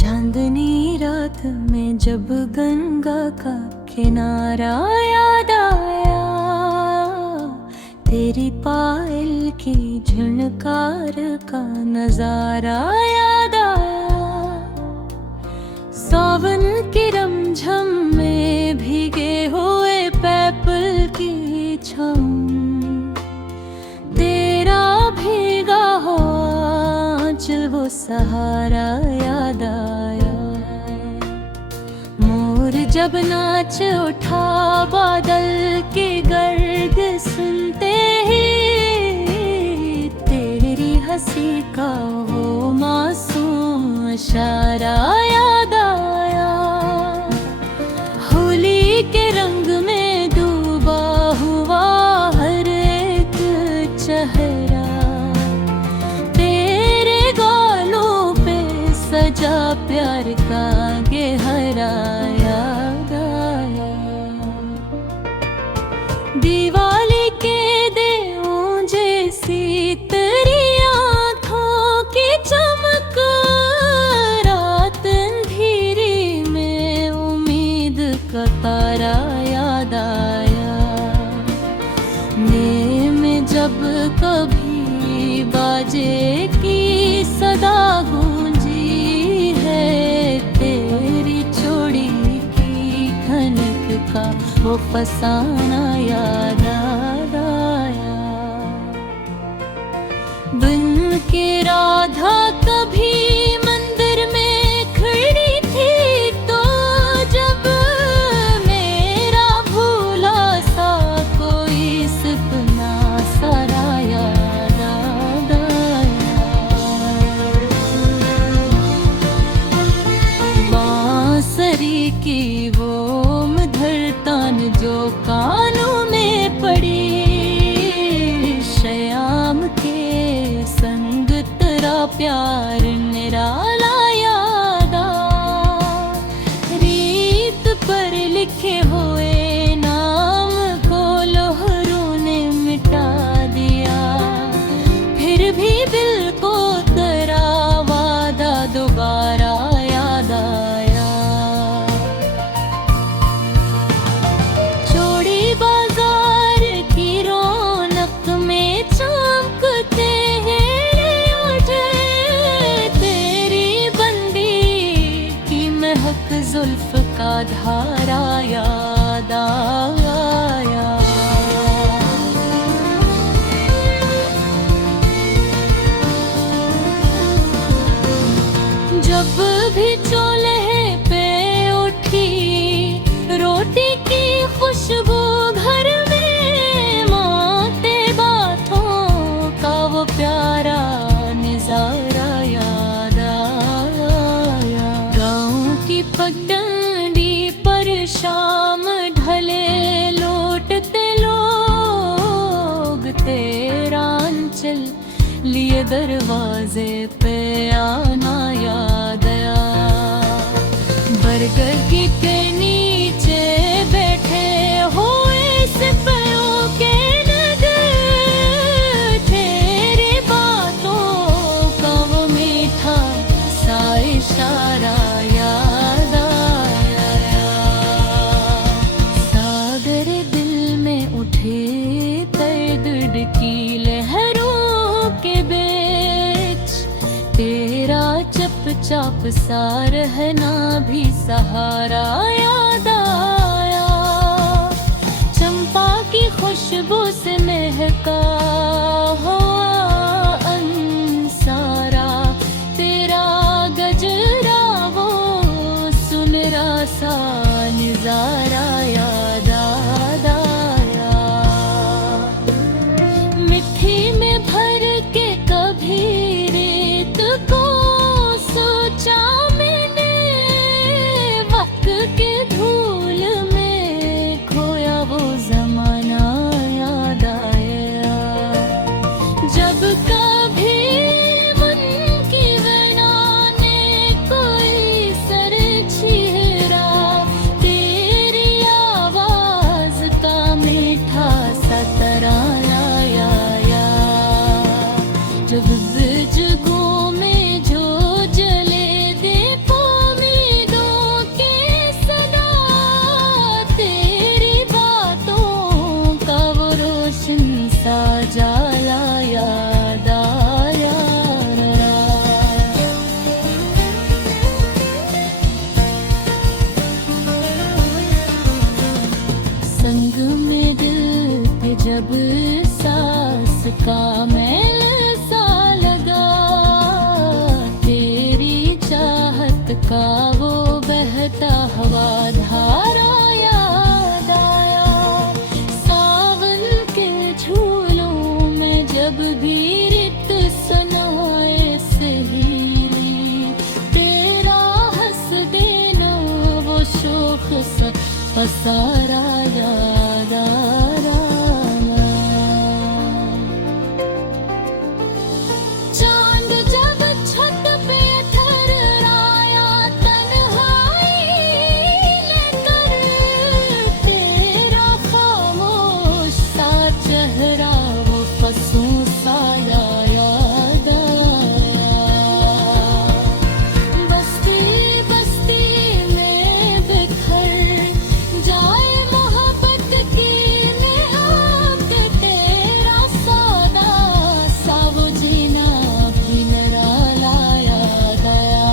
चांदनी रात में जब गंगा का किनारा याद आया, तेरी पायल की झुनकार का नजारा याद आया। सावन की रमझम में भीगे हुए पैपल की छम, तेरा भीगा हो आंचल वो सहारा याद आया। मोर जब नाच उठा बादल की गर्द सुनते ही, तेरी हंसी का वो मासूम इशारा याद आया। होली के रंग में डूबा हुआ हर एक चेहरा, तेरे गालों पे सजा प्यार का गहरा याद आया। दिवाली के देवों जैसी तेरी आँखों की चमक, रात अंधेरी में उम्मीद का तारा याद आया। में जब कभी बाजे की सदा गूंजी है, तेरी चोड़ी की खनक का वो फसाना याद आया। बन के राधा कभी मंदिर में खड़ी थी, तो जब मेरा भूला सा कोई सपना सारा याद आया। बांसुरी की वो मधुर जो कानों में पड़ी, श्याम के संग तेरा प्यार निराला याद आ। रीत पर लिखे हुए नाम को लोहरों ने मिटा दिया, फिर भी दिल को तेरा वादा दोबारा याद आया। बाजार की रौनक में चमकते हैं ओठे, तेरी बंदी की महक जुल्फ का धारा याद आया। जब भी चूल्हे पे उठी रोटी की खुशबू, घर में माते बातों का वो प्यारा नजारा याद आया। गाँव की पगडंडी पर शाम ढले लौटते लोग, तेरा अंचल लिए दरवाजे पे आना याद आया। बरगद के नीचे बैठे हुए सिपाहियों के नगर, तेरी बातों का वो मीठा सा इशारा याद आया। सागर दिल में उठे दर्द की लहरों के बीच, तेरा चुपचाप सा रहना भी सहारा याद आया। चंपा की खुशबू से महका हुआ अंसारा, तेरा गजरा वो सुनहरा सा नजारा याद आया। मिट्टी में भर के कभी रेत को सोचा मैंने, वक्त के धूल में खोया वो जमाना याद आया। जब का वो बहता हवा धारा याद आया। सावन के झूलों में जब भी रित सुनाए सहेली, तेरा हंस देना वो शोख सा पसारा याद आया। चांद जब छत पे ठहराया तन्हाई लेकर, तेरा खामोश सा चेहरा वो फंसों सा याद आया। बस्ती बस्ती में बिखर जाए मोहब्बत की महक, तेरा सादा सा वो जीना भी निराला याद आया।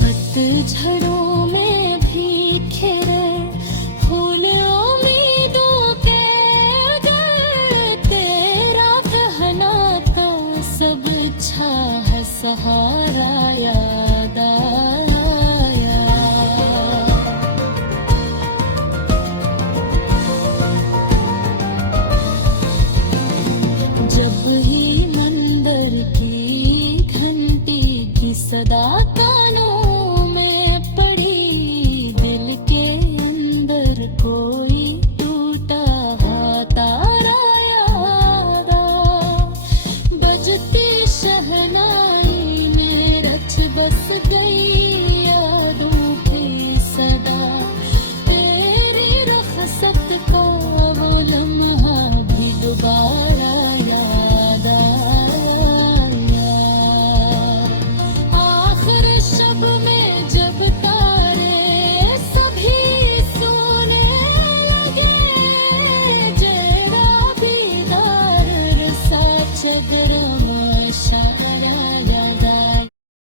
पतझड़ों में भी खिले फूल उम्मीदों के अगर, तेरा बहना तो सब अच्छा है सहारा याद आया। जब ही मंदिर की घंटी की सदा